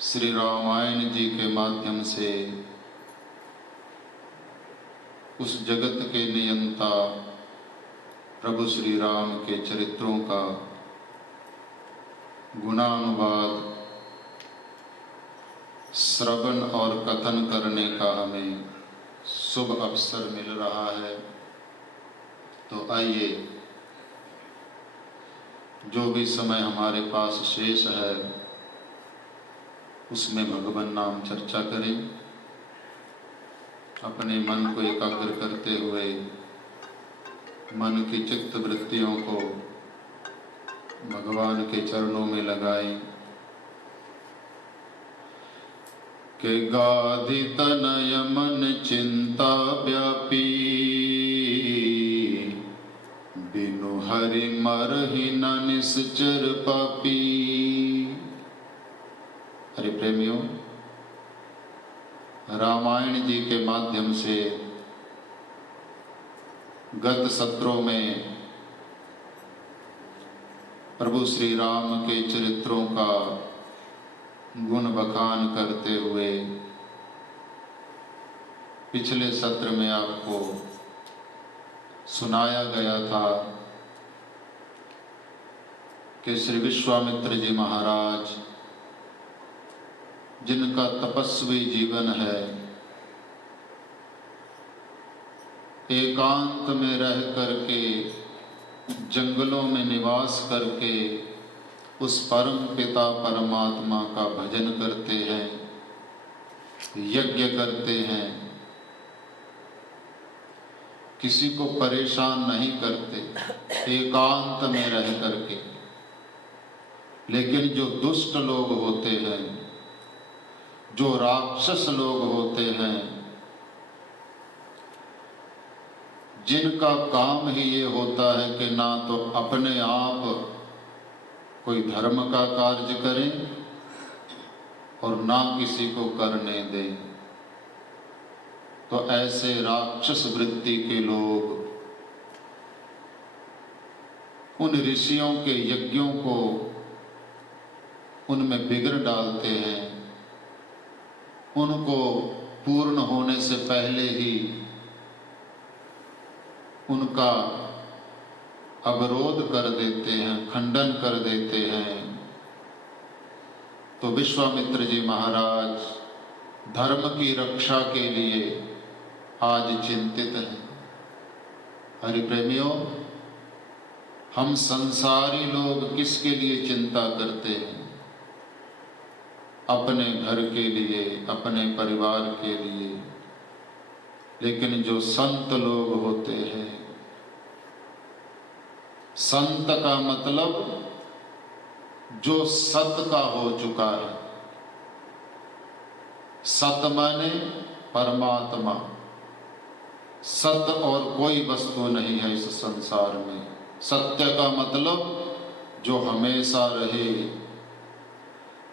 श्री रामायण जी के माध्यम से उस जगत के नियंता प्रभु श्री राम के चरित्रों का गुणानुवाद श्रवण और कथन करने का हमें शुभ अवसर मिल रहा है। तो आइए, जो भी समय हमारे पास शेष है उसमें भगवान नाम चर्चा करें। अपने मन को एकाग्र करते हुए मन की चित्त वृत्तियों को भगवान के चरणों में लगाएं। के गाधि तनय मन चिंता व्यापी, बिनु हरि मरहि न निश्चर पापी। हरि प्रेमियों, रामायण जी के माध्यम से गत सत्रों में प्रभु श्री राम के चरित्रों का गुण बखान करते हुए पिछले सत्र में आपको सुनाया गया था कि श्री विश्वामित्र जी महाराज, जिनका तपस्वी जीवन है, एकांत में रह करके जंगलों में निवास करके उस परम पिता परमात्मा का भजन करते हैं, यज्ञ करते हैं, किसी को परेशान नहीं करते, एकांत में रह करके। लेकिन जो दुष्ट लोग होते हैं, जो राक्षस लोग होते हैं, जिनका काम ही ये होता है कि ना तो अपने आप कोई धर्म का कार्य करें और ना किसी को करने दें, तो ऐसे राक्षस वृत्ति के लोग उन ऋषियों के यज्ञों को उनमें बिगड़ डालते हैं, उनको पूर्ण होने से पहले ही उनका अवरोध कर देते हैं, खंडन कर देते हैं। तो विश्वामित्र जी महाराज धर्म की रक्षा के लिए आज चिंतित हैं। हरि प्रेमियों, हम संसारी लोग किसके लिए चिंता करते हैं? अपने घर के लिए, अपने परिवार के लिए। लेकिन जो संत लोग होते हैं, संत का मतलब जो सत का हो चुका है। सत माने परमात्मा। सत और कोई वस्तु नहीं है इस संसार में। सत्य का मतलब जो हमेशा रहे,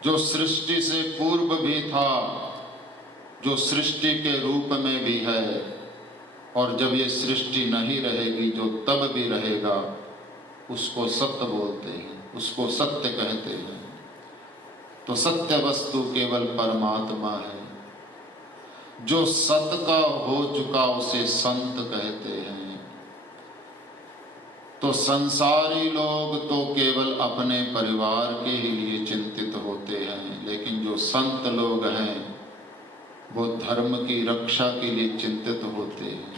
जो सृष्टि से पूर्व भी था, जो सृष्टि के रूप में भी है, और जब ये सृष्टि नहीं रहेगी, जो तब भी रहेगा, उसको सत्य बोलते हैं, उसको सत्य कहते हैं। तो सत्य वस्तु केवल परमात्मा है। जो सत का हो चुका उसे संत कहते हैं। तो संसारी लोग तो केवल अपने परिवार के ही लिए चिंतित होते हैं, लेकिन जो संत लोग हैं वो धर्म की रक्षा के लिए चिंतित होते हैं।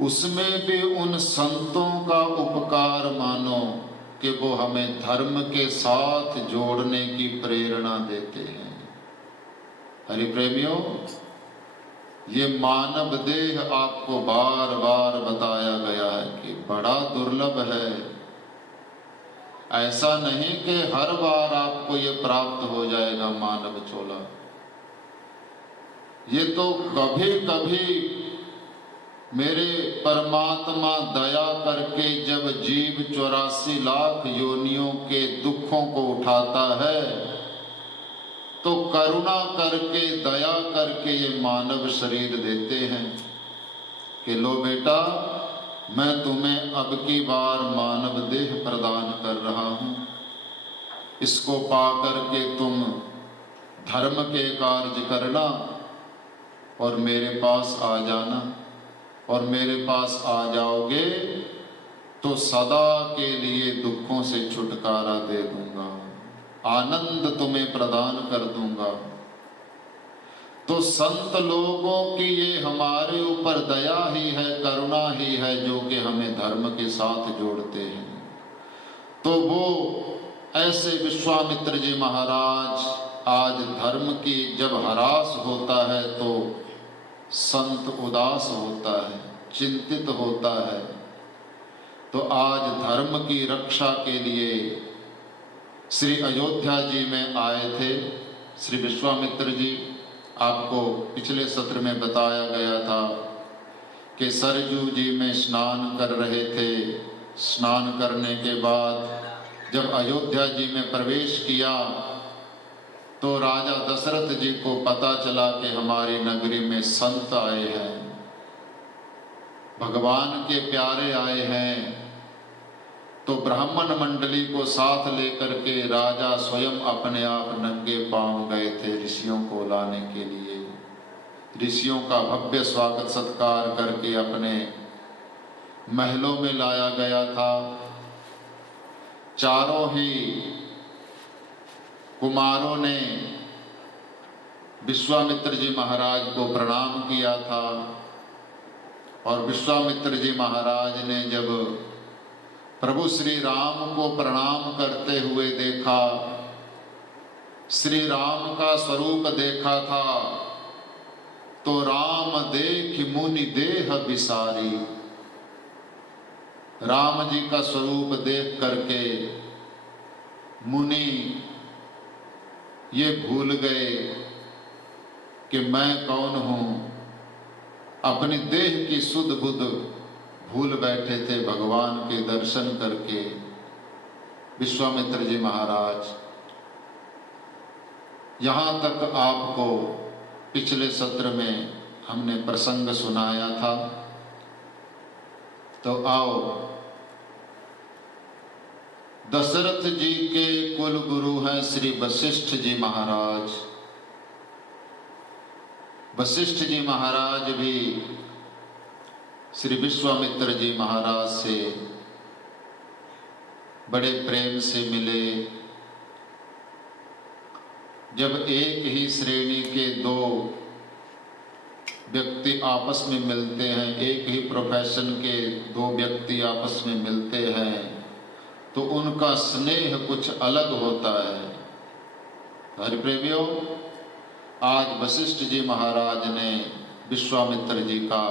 उसमें भी उन संतों का उपकार मानो कि वो हमें धर्म के साथ जोड़ने की प्रेरणा देते हैं। हरि प्रेमियों, ये मानव देह आपको बार बार बताया गया है कि बड़ा दुर्लभ है। ऐसा नहीं कि हर बार आपको ये प्राप्त हो जाएगा मानव चोला। ये तो कभी कभी मेरे परमात्मा दया करके जब जीव 84 लाख योनियों के दुखों को उठाता है, तो करुणा करके, दया करके ये मानव शरीर देते हैं कि लो बेटा, मैं तुम्हें अब की बार मानव देह प्रदान कर रहा हूँ। इसको पा करके तुम धर्म के कार्य करना और मेरे पास आ जाना, और मेरे पास आ जाओगे तो सदा के लिए दुखों से छुटकारा दे दूंगा, आनंद तुम्हें प्रदान कर दूंगा। तो संत लोगों की ये हमारे ऊपर दया ही है, करुणा ही है, जो कि हमें धर्म के साथ जोड़ते हैं। तो वो ऐसे विश्वामित्र जी महाराज आज धर्म की जब ह्रास होता है तो संत उदास होता है, चिंतित होता है। तो आज धर्म की रक्षा के लिए श्री अयोध्या जी में आए थे श्री विश्वामित्र जी। आपको पिछले सत्र में बताया गया था कि सरजू जी में स्नान कर रहे थे। स्नान करने के बाद जब अयोध्या जी में प्रवेश किया तो राजा दशरथ जी को पता चला कि हमारी नगरी में संत आए हैं, भगवान के प्यारे आए हैं। तो ब्राह्मण मंडली को साथ लेकर के राजा स्वयं अपने आप नंगे पांव गए थे ऋषियों को लाने के लिए। ऋषियों का भव्य स्वागत सत्कार करके अपने महलों में लाया गया था। चारों ही कुमारों ने विश्वामित्र जी महाराज को प्रणाम किया था, और विश्वामित्र जी महाराज ने जब प्रभु श्री राम को प्रणाम करते हुए देखा, श्री राम का स्वरूप देखा था, तो राम देख मुनि देह विसारी। राम जी का स्वरूप देख करके मुनि ये भूल गए कि मैं कौन हूं, अपनी देह की सुध बुध भूल बैठे थे भगवान के दर्शन करके। विश्वामित्र जी महाराज, यहां तक आपको पिछले सत्र में हमने प्रसंग सुनाया था। तो आओ, दशरथ जी के कुल गुरु हैं श्री वशिष्ठ जी महाराज। वशिष्ठ जी महाराज भी श्री विश्वामित्र जी महाराज से बड़े प्रेम से मिले। जब एक ही श्रेणी के दो व्यक्ति आपस में मिलते हैं, एक ही प्रोफेशन के दो व्यक्ति आपस में मिलते हैं, तो उनका स्नेह कुछ अलग होता है। हरि प्रेमियों, आज वशिष्ठ जी महाराज ने विश्वामित्र जी का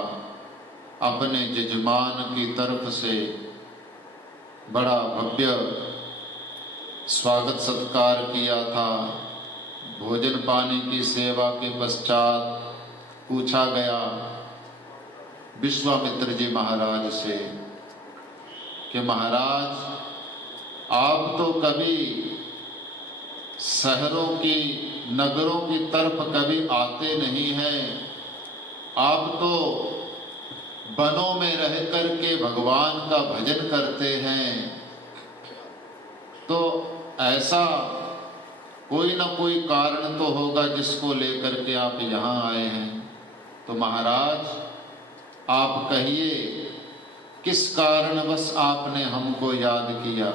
अपने जजमान की तरफ से बड़ा भव्य स्वागत सत्कार किया था। भोजन पानी की सेवा के पश्चात पूछा गया विश्वामित्र जी महाराज से कि महाराज, आप तो कभी शहरों की, नगरों की तरफ कभी आते नहीं हैं, आप तो वनों में रह करके भगवान का भजन करते हैं, तो ऐसा कोई ना कोई कारण तो होगा जिसको लेकर के आप यहाँ आए हैं। तो महाराज, आप कहिए किस कारणवश आपने हमको याद किया।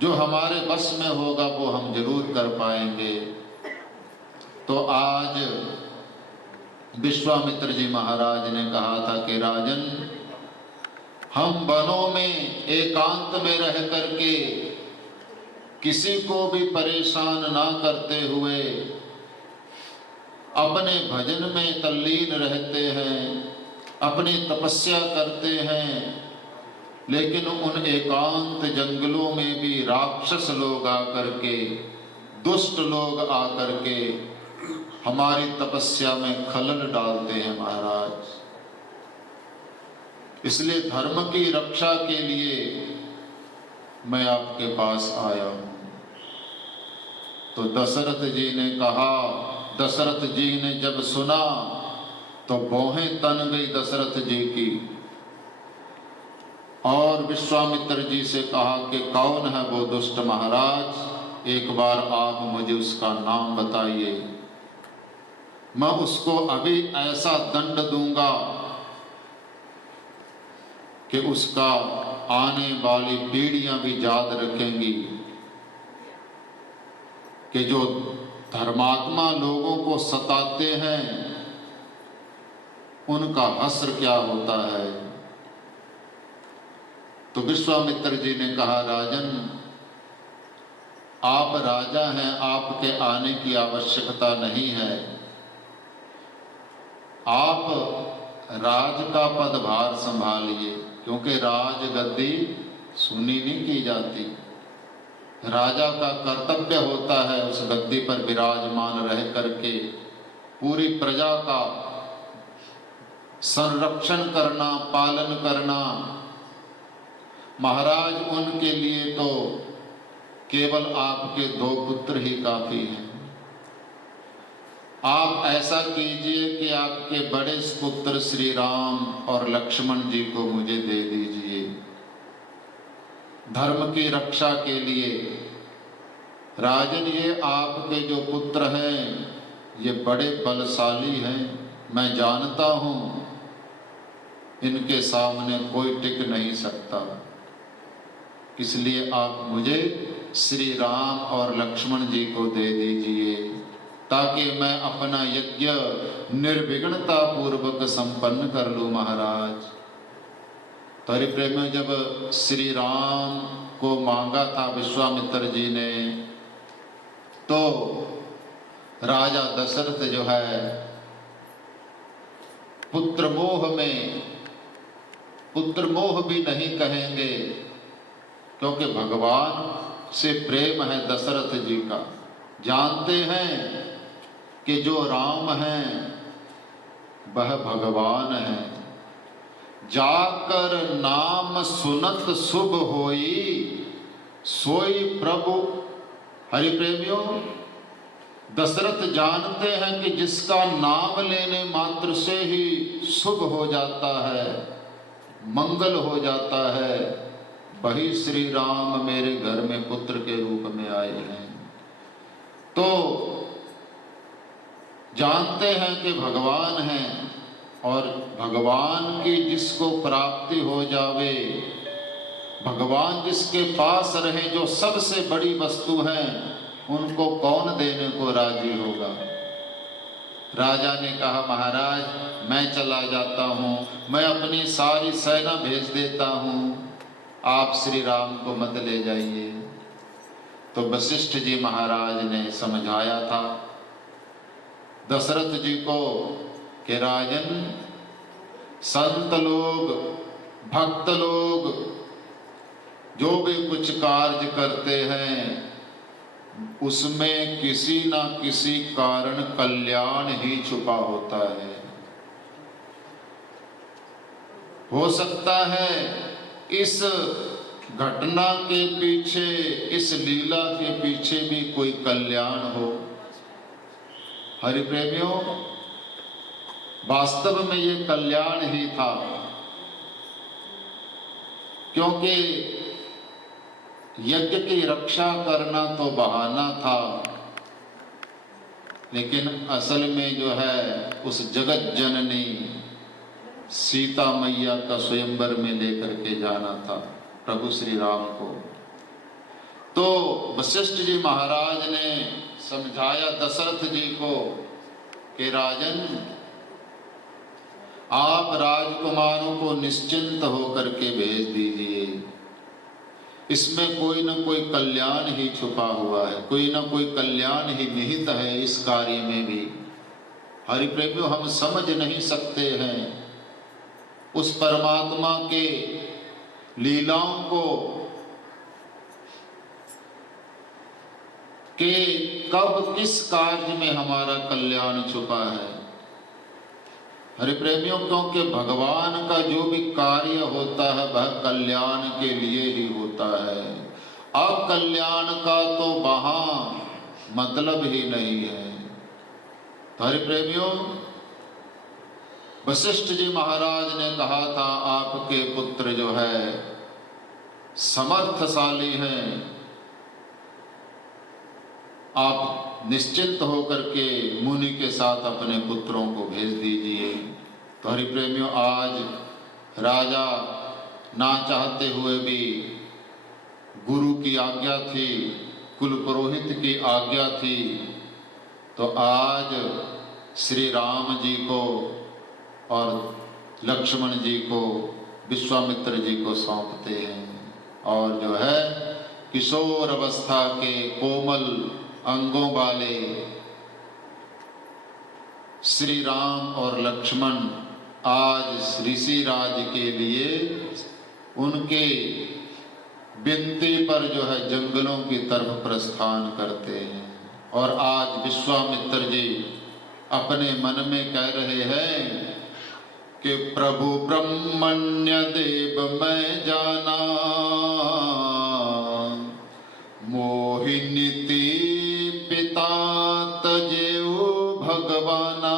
जो हमारे बस में होगा वो हम जरूर कर पाएंगे। तो आज विश्वामित्र जी महाराज ने कहा था कि राजन, हम वनों में एकांत में रह करके किसी को भी परेशान ना करते हुए अपने भजन में तल्लीन रहते हैं, अपनी तपस्या करते हैं, लेकिन उन एकांत जंगलों में भी राक्षस लोग आकर के, दुष्ट लोग आकर के हमारी तपस्या में खलल डालते हैं महाराज। इसलिए धर्म की रक्षा के लिए मैं आपके पास आया हूं। तो दशरथ जी ने कहा, दशरथ जी ने जब सुना तो भौहें तन गई दशरथ जी की, और विश्वामित्र जी से कहा कि कौन है वो दुष्ट महाराज, एक बार आप मुझे उसका नाम बताइए, मैं उसको अभी ऐसा दंड दूंगा कि उसका आने वाली पीढ़ियां भी याद रखेंगी कि जो धर्मात्मा लोगों को सताते हैं उनका हश्र क्या होता है। तो विश्वामित्र जी ने कहा, राजन आप राजा हैं, आपके आने की आवश्यकता नहीं है। आप राज का पदभार संभालिए, क्योंकि राज गद्दी सुनी नहीं की जाती। राजा का कर्तव्य होता है उस गद्दी पर विराजमान रह करके पूरी प्रजा का संरक्षण करना, पालन करना। महाराज उनके लिए तो केवल आपके 2 पुत्र ही काफी हैं। आप ऐसा कीजिए कि आपके बड़े पुत्र श्री राम और लक्ष्मण जी को मुझे दे दीजिए, धर्म की रक्षा के लिए। राजन ये आपके जो पुत्र हैं ये बड़े बलशाली हैं, मैं जानता हूं इनके सामने कोई टिक नहीं सकता, इसलिए आप मुझे श्री राम और लक्ष्मण जी को दे दीजिए ताकि मैं अपना यज्ञ निर्विघ्नता पूर्वक संपन्न कर लूं महाराज। तो हरि प्रेमियों, जब श्री राम को मांगा था विश्वामित्र जी ने, तो राजा दशरथ जो है पुत्र मोह भी नहीं कहेंगे, क्योंकि भगवान से प्रेम है दशरथ जी का। जानते हैं कि जो राम हैं वह भगवान है। जाकर नाम सुनत शुभ होई, सोई प्रभु। हरि प्रेमियों, दशरथ जानते हैं कि जिसका नाम लेने मात्र से ही शुभ हो जाता है, मंगल हो जाता है, वही श्री राम मेरे घर में पुत्र के रूप में आए हैं। तो जानते हैं कि भगवान हैं, और भगवान की जिसको प्राप्ति हो जावे, भगवान जिसके पास रहे, जो सबसे बड़ी वस्तु है, उनको कौन देने को राजी होगा। राजा ने कहा, महाराज मैं चला जाता हूं, मैं अपनी सारी सेना भेज देता हूं, आप श्री राम को मत ले जाइए। तो वशिष्ठ जी महाराज ने समझाया था दशरथ जी को कि राजन, संत लोग, भक्त लोग जो भी कुछ कार्य करते हैं उसमें किसी ना किसी कारण कल्याण ही छुपा होता है। हो सकता है इस घटना के पीछे, इस लीला के पीछे भी कोई कल्याण हो। हरि प्रेमियों, वास्तव में ये कल्याण ही था, क्योंकि यज्ञ की रक्षा करना तो बहाना था, लेकिन असल में जो है उस जगत जननी सीता मैया का स्वयंवर में लेकर के जाना था प्रभु श्री राम को। तो वशिष्ठ जी महाराज ने समझाया दशरथ जी को कि राजन, आप राजकुमारों को निश्चिंत होकर के भेज दीजिए, इसमें कोई न कोई कल्याण ही छुपा हुआ है, कोई न कोई कल्याण ही निहित है इस कार्य में भी। हरि प्रेमियों, हम समझ नहीं सकते हैं उस परमात्मा के लीलाओं को कि कब किस कार्य में हमारा कल्याण छुपा है। हरि प्रेमियों, क्योंकि भगवान का जो भी कार्य होता है वह कल्याण के लिए ही होता है। अब कल्याण का तो वहां मतलब ही नहीं है। तो हरि प्रेमियों, वशिष्ठ जी महाराज ने कहा था आपके पुत्र जो है समर्थशाली हैं, आप निश्चिंत होकर के मुनि के साथ अपने पुत्रों को भेज दीजिए। तो हरि प्रेमियों, आज राजा ना चाहते हुए भी गुरु की आज्ञा थी, कुल पुरोहित की आज्ञा थी, तो आज श्री राम जी को और लक्ष्मण जी को विश्वामित्र जी को सौंपते हैं। और जो है किशोर अवस्था के कोमल अंगों वाले श्री राम और लक्ष्मण आज ऋषि राज के लिए उनके विनती पर जो है जंगलों की तरफ प्रस्थान करते हैं। और आज विश्वामित्र जी अपने मन में कह रहे हैं कि प्रभु ब्रह्मण्य देव मैं जाना, मोहिनीति पिता तजेऊ भगवाना।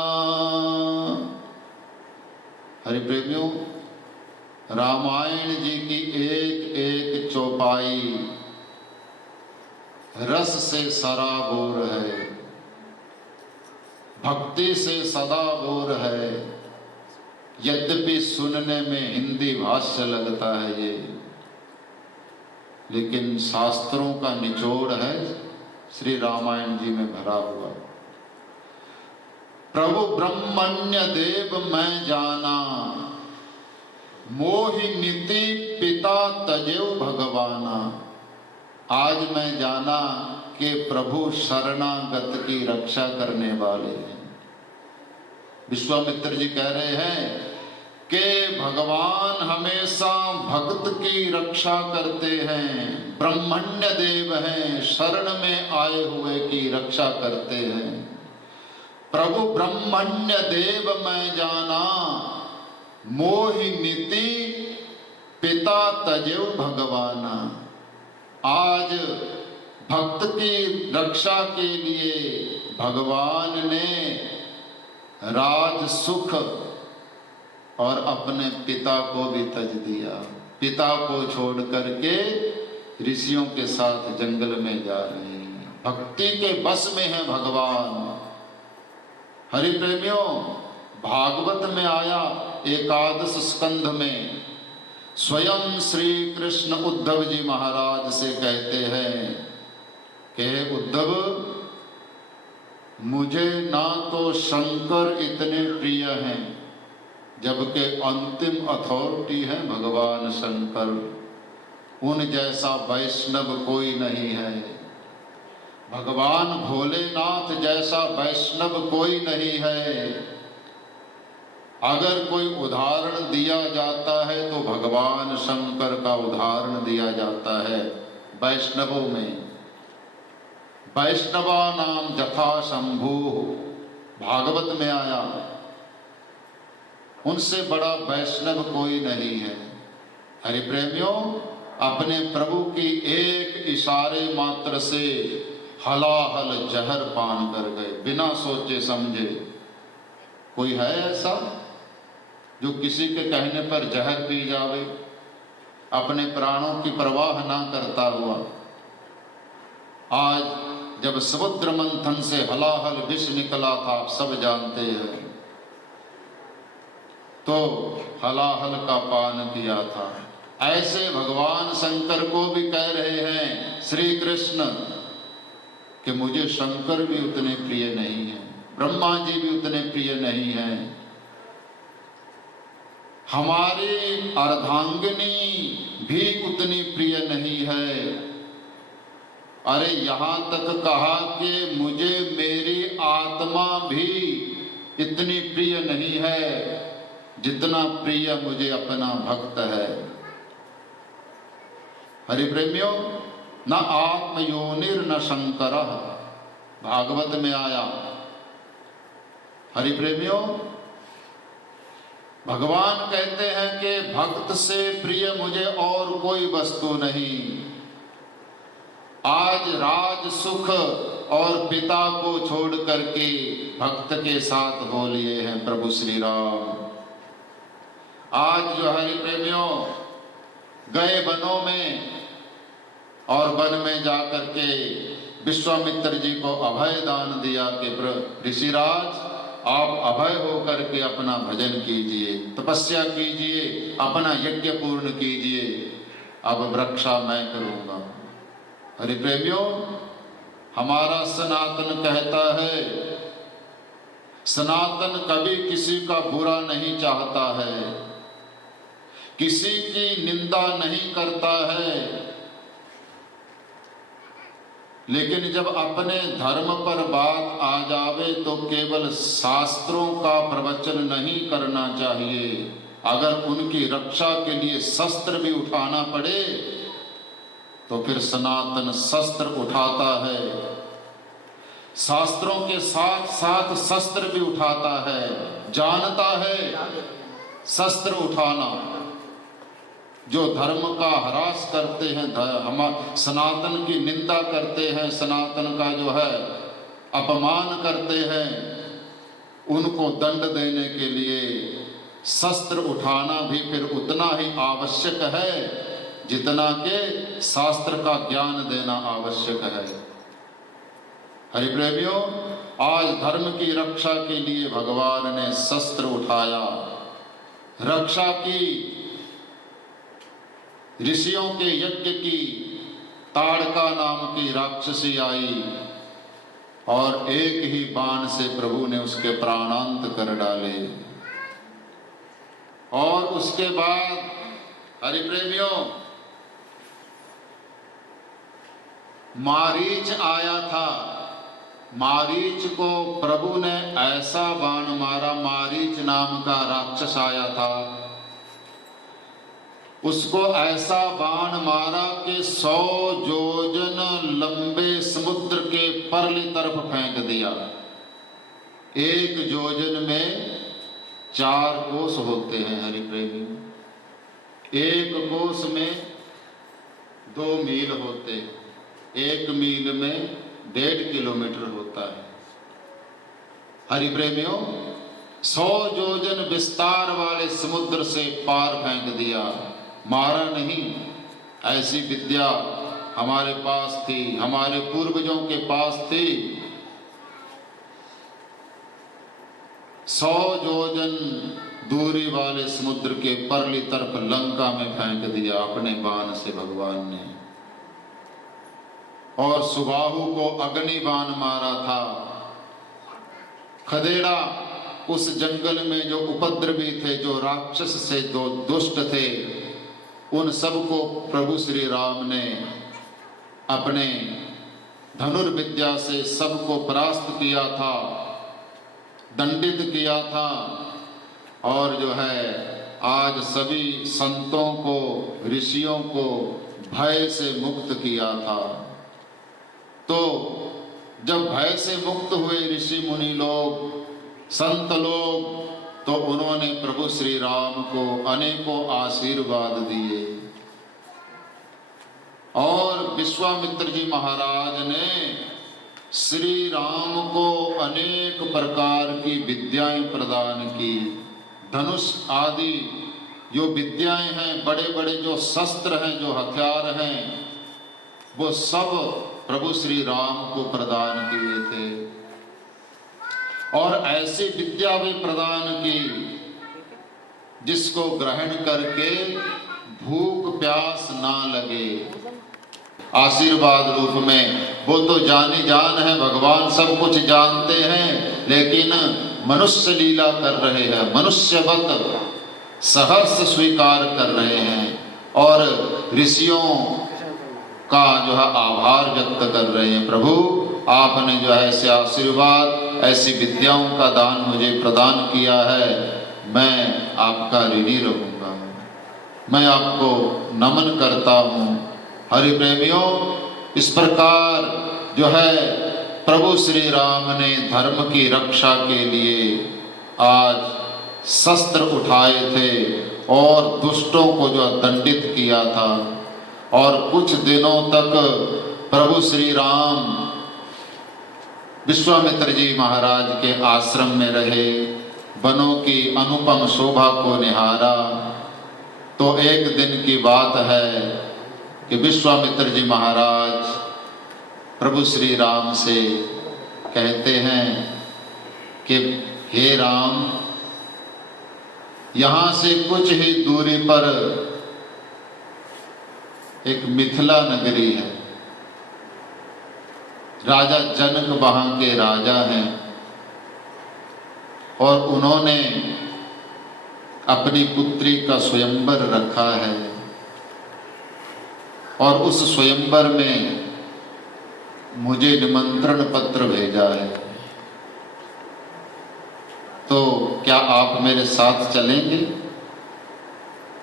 हरि प्रेमियों, रामायण जी की एक एक चौपाई रस से सराबोर है, भक्ति से सदाबोर है। यद्यपि सुनने में हिंदी भाष्य लगता है ये, लेकिन शास्त्रों का निचोड़ है श्री रामायण जी में भरा हुआ। प्रभु ब्रह्मण्य देव मैं जाना, मोहि नीति पिता तजेव भगवाना। आज मैं जाना कि प्रभु शरणागत की रक्षा करने वाले हैं। विश्वामित्र जी कह रहे हैं कि भगवान हमेशा भक्त की रक्षा करते हैं, ब्रह्मण्य देव हैं, शरण में आए हुए की रक्षा करते हैं। प्रभु ब्रह्मण्य देव मैं जाना, मोहि नीति पिता तजेव भगवाना। आज भक्त की रक्षा के लिए भगवान ने राज सुख और अपने पिता को भी तज दिया। पिता को छोड़ करके ऋषियों के साथ जंगल में जा रहे हैं। भक्ति के बस में है भगवान। हरि प्रेमियों, भागवत में आया एकादश स्कंध में स्वयं श्री कृष्ण उद्धव जी महाराज से कहते हैं कि उद्धव, मुझे ना तो शंकर इतने प्रिय हैं, जबकि अंतिम अथॉरिटी है भगवान शंकर। उन जैसा वैष्णव कोई नहीं है। भगवान भोलेनाथ जैसा वैष्णव कोई नहीं है। अगर कोई उदाहरण दिया जाता है तो भगवान शंकर का उदाहरण दिया जाता है वैष्णवों में। वैष्णवा नाम जथा शंभु, भागवत में आया। उनसे बड़ा वैष्णव कोई नहीं है। हरि प्रेमियों, अपने प्रभु की एक इशारे मात्र से हलाहल जहर पान कर गए, बिना सोचे समझे। कोई है ऐसा जो किसी के कहने पर जहर पी जावे, अपने प्राणों की परवाह ना करता हुआ? आज जब समुद्र मंथन से हलाहल विष निकला था, आप सब जानते हैं, तो हलाहल का पान किया था। ऐसे भगवान शंकर को भी कह रहे हैं श्री कृष्ण कि मुझे शंकर भी उतने प्रिय नहीं है, ब्रह्मा जी भी उतने प्रिय नहीं हैं, हमारी अर्धांगिनी भी उतनी प्रिय नहीं है। अरे यहाँ तक कहा कि मुझे मेरी आत्मा भी इतनी प्रिय नहीं है जितना प्रिय मुझे अपना भक्त है। हरि प्रेमियों, न आत्मयोनिर न शंकर, भागवत में आया। हरि प्रेमियों, भगवान कहते हैं कि भक्त से प्रिय मुझे और कोई वस्तु नहीं। आज राज सुख और पिता को छोड़ करके भक्त के साथ हो लिए हैं प्रभु श्री राम। आज जो हरि प्रेमियों गए वनों में और वन में जा करके विश्वामित्र जी को अभय दान दिया कि ऋषिराज आप अभय होकर के अपना भजन कीजिए, तपस्या कीजिए, अपना यज्ञ पूर्ण कीजिए, अब रक्षा मैं करूंगा। हरि प्रेमियों, हमारा सनातन कहता है, सनातन कभी किसी का बुरा नहीं चाहता है, किसी की निंदा नहीं करता है, लेकिन जब अपने धर्म पर बात आ जावे तो केवल शास्त्रों का प्रवचन नहीं करना चाहिए। अगर उनकी रक्षा के लिए शस्त्र भी उठाना पड़े तो फिर सनातन शस्त्र उठाता है, शास्त्रों के साथ साथ शस्त्र भी उठाता है, जानता है शस्त्र उठाना। जो धर्म का ह्रास करते हैं, हम सनातन की निंदा करते हैं, सनातन का जो है अपमान करते हैं, उनको दंड देने के लिए शस्त्र उठाना भी फिर उतना ही आवश्यक है जितना कि शास्त्र का ज्ञान देना आवश्यक है। हरि प्रेमियों, आज धर्म की रक्षा के लिए भगवान ने शस्त्र उठाया, रक्षा की, ऋषियों के यज्ञ की। ताड़का नाम की राक्षसी आई और एक ही बाण से प्रभु ने उसके प्राणांत कर डाले। और उसके बाद हरि प्रेमियों, मारीच आया था, मारीच को प्रभु ने ऐसा बाण मारा, मारीच नाम का राक्षस आया था, उसको ऐसा बाण मारा कि 100 योजन लंबे समुद्र के परली तरफ फेंक दिया। एक योजन में 4 कोस होते हैं हरि प्रेमी, एक कोस में 2 मील होते, 1 मील में 1.5 किलोमीटर होता है। हरि प्रेमियों, 100 योजन विस्तार वाले समुद्र से पार फेंक दिया, मारा नहीं। ऐसी विद्या हमारे पास थी, हमारे पूर्वजों के पास थी। 100 योजन दूरी वाले समुद्र के परली तरफ लंका में फेंक दिया अपने बाण से भगवान ने। और सुबाहु को अग्नि बाण मारा था। खदेड़ा, उस जंगल में जो उपद्रवी थे, जो राक्षस से जो दुष्ट थे, उन सबको प्रभु श्री राम ने अपने धनुर्विद्या से सबको परास्त किया था, दंडित किया था। और जो है आज सभी संतों को, ऋषियों को भय से मुक्त किया था। तो जब भय से मुक्त हुए ऋषि मुनि लोग, संत लोग, तो उन्होंने प्रभु श्री राम को अनेकों आशीर्वाद दिए। और विश्वामित्र जी महाराज ने श्री राम को अनेक प्रकार की विद्याएं प्रदान की। धनुष आदि जो विद्याएं हैं, बड़े बड़े जो शस्त्र हैं, जो हथियार हैं, वो सब प्रभु श्री राम को प्रदान किए थे। और ऐसी विद्या भी प्रदान की जिसको ग्रहण करके भूख प्यास ना लगे। आशीर्वाद रूप में वो तो जानी जान है, भगवान सब कुछ जानते हैं, लेकिन मनुष्य लीला कर रहे हैं, मनुष्यवत सहर्ष स्वीकार कर रहे हैं और ऋषियों का जो है आभार व्यक्त कर रहे हैं। प्रभु, आपने जो है ऐसे आशीर्वाद, ऐसी विद्याओं का दान मुझे प्रदान किया है, मैं आपका ऋणी रहूंगा, मैं आपको नमन करता हूँ। हरि प्रेमियों, इस प्रकार जो है प्रभु श्री राम ने धर्म की रक्षा के लिए आज शस्त्र उठाए थे और दुष्टों को जो दंडित किया था। और कुछ दिनों तक प्रभु श्री राम विश्वामित्र जी महाराज के आश्रम में रहे, वनों की अनुपम शोभा को निहारा। तो एक दिन की बात है कि विश्वामित्र जी महाराज प्रभु श्री राम से कहते हैं कि हे राम, यहाँ से कुछ ही दूरी पर एक मिथिला नगरी है। राजा जनक वहाँ के राजा हैं और उन्होंने अपनी पुत्री का स्वयंवर रखा है और उस स्वयंवर में मुझे निमंत्रण पत्र भेजा है। तो क्या आप मेरे साथ चलेंगे?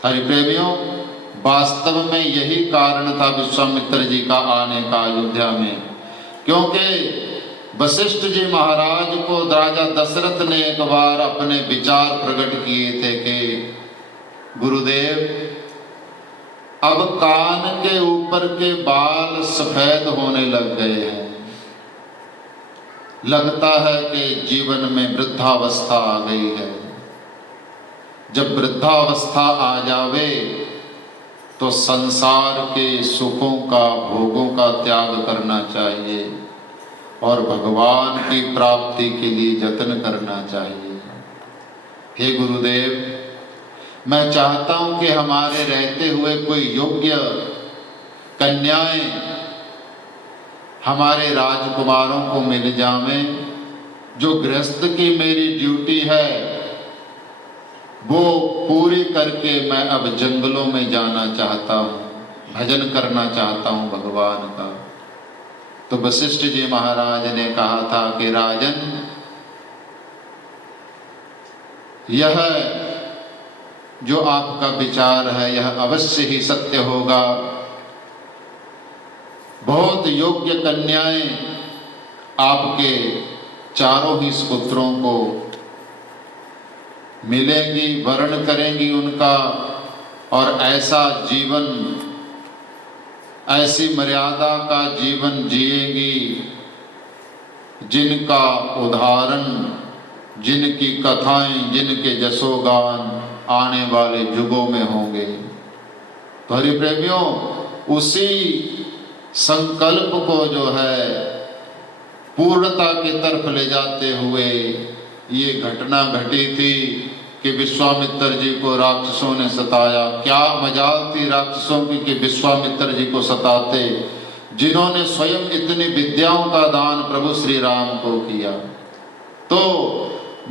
हरि प्रेमियों, वास्तव में यही कारण था विश्वामित्र जी का आने का अयोध्या में, क्योंकि वशिष्ठ जी महाराज को राजा दशरथ ने एक बार अपने विचार प्रकट किए थे कि गुरुदेव, अब कान के ऊपर के बाल सफेद होने लग गए हैं, लगता है कि जीवन में वृद्धावस्था आ गई है। जब वृद्धावस्था आ जावे तो संसार के सुखों का, भोगों का त्याग करना चाहिए और भगवान की प्राप्ति के लिए यत्न करना चाहिए। हे गुरुदेव, मैं चाहता हूं कि हमारे रहते हुए कोई योग्य कन्याएं हमारे राजकुमारों को मिल जावें। जो गृहस्थ की मेरी ड्यूटी है वो पूरी करके मैं अब जंगलों में जाना चाहता हूँ, भजन करना चाहता हूँ भगवान का। तो वशिष्ठ जी महाराज ने कहा था कि राजन, यह जो आपका विचार है यह अवश्य ही सत्य होगा। बहुत योग्य कन्याएं आपके चारों ही पुत्रों को मिलेंगी, वर्ण करेंगी उनका, और ऐसा जीवन, ऐसी मर्यादा का जीवन जिएंगी जिनका उदाहरण, जिनकी कथाएं, जिनके जसोगान आने वाले युगों में होंगे। तो हरि प्रेमियों, उसी संकल्प को जो है पूर्णता की तरफ ले जाते हुए ये घटना घटी थी कि विश्वामित्र जी को राक्षसों ने सताया। क्या मजाल थी राक्षसों की कि विश्वामित्र जी को सताते, जिन्होंने स्वयं इतनी विद्याओं का दान प्रभु श्री राम को किया। तो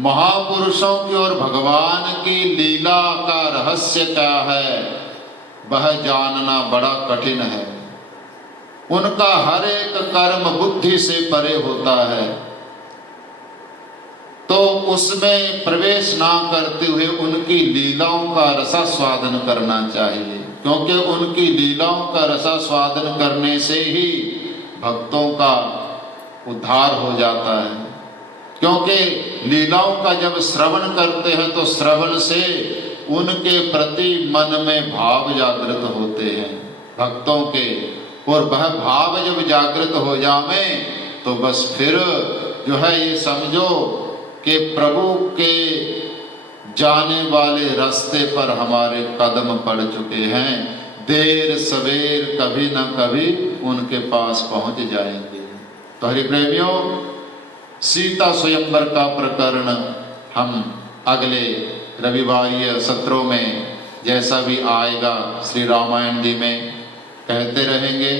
महापुरुषों की और भगवान की लीला का रहस्य क्या है वह जानना बड़ा कठिन है। उनका हर एक कर्म बुद्धि से परे होता है, तो उसमें प्रवेश ना करते हुए उनकी लीलाओं का रसास्वादन करना चाहिए, क्योंकि उनकी लीलाओं का रसास्वादन करने से ही भक्तों का उद्धार हो जाता है। क्योंकि लीलाओं का जब श्रवण करते हैं तो श्रवण से उनके प्रति मन में भाव जागृत होते हैं भक्तों के, और वह भाव जब जागृत हो जावे तो बस फिर जो है ये समझो कि प्रभु के जाने वाले रास्ते पर हमारे कदम पड़ चुके हैं। देर सवेर कभी न कभी उनके पास पहुंच जाएंगे। तो हरि प्रेमियों, सीता स्वयंवर का प्रकरण हम अगले रविवार सत्रों में जैसा भी आएगा श्री रामायण जी में कहते रहेंगे।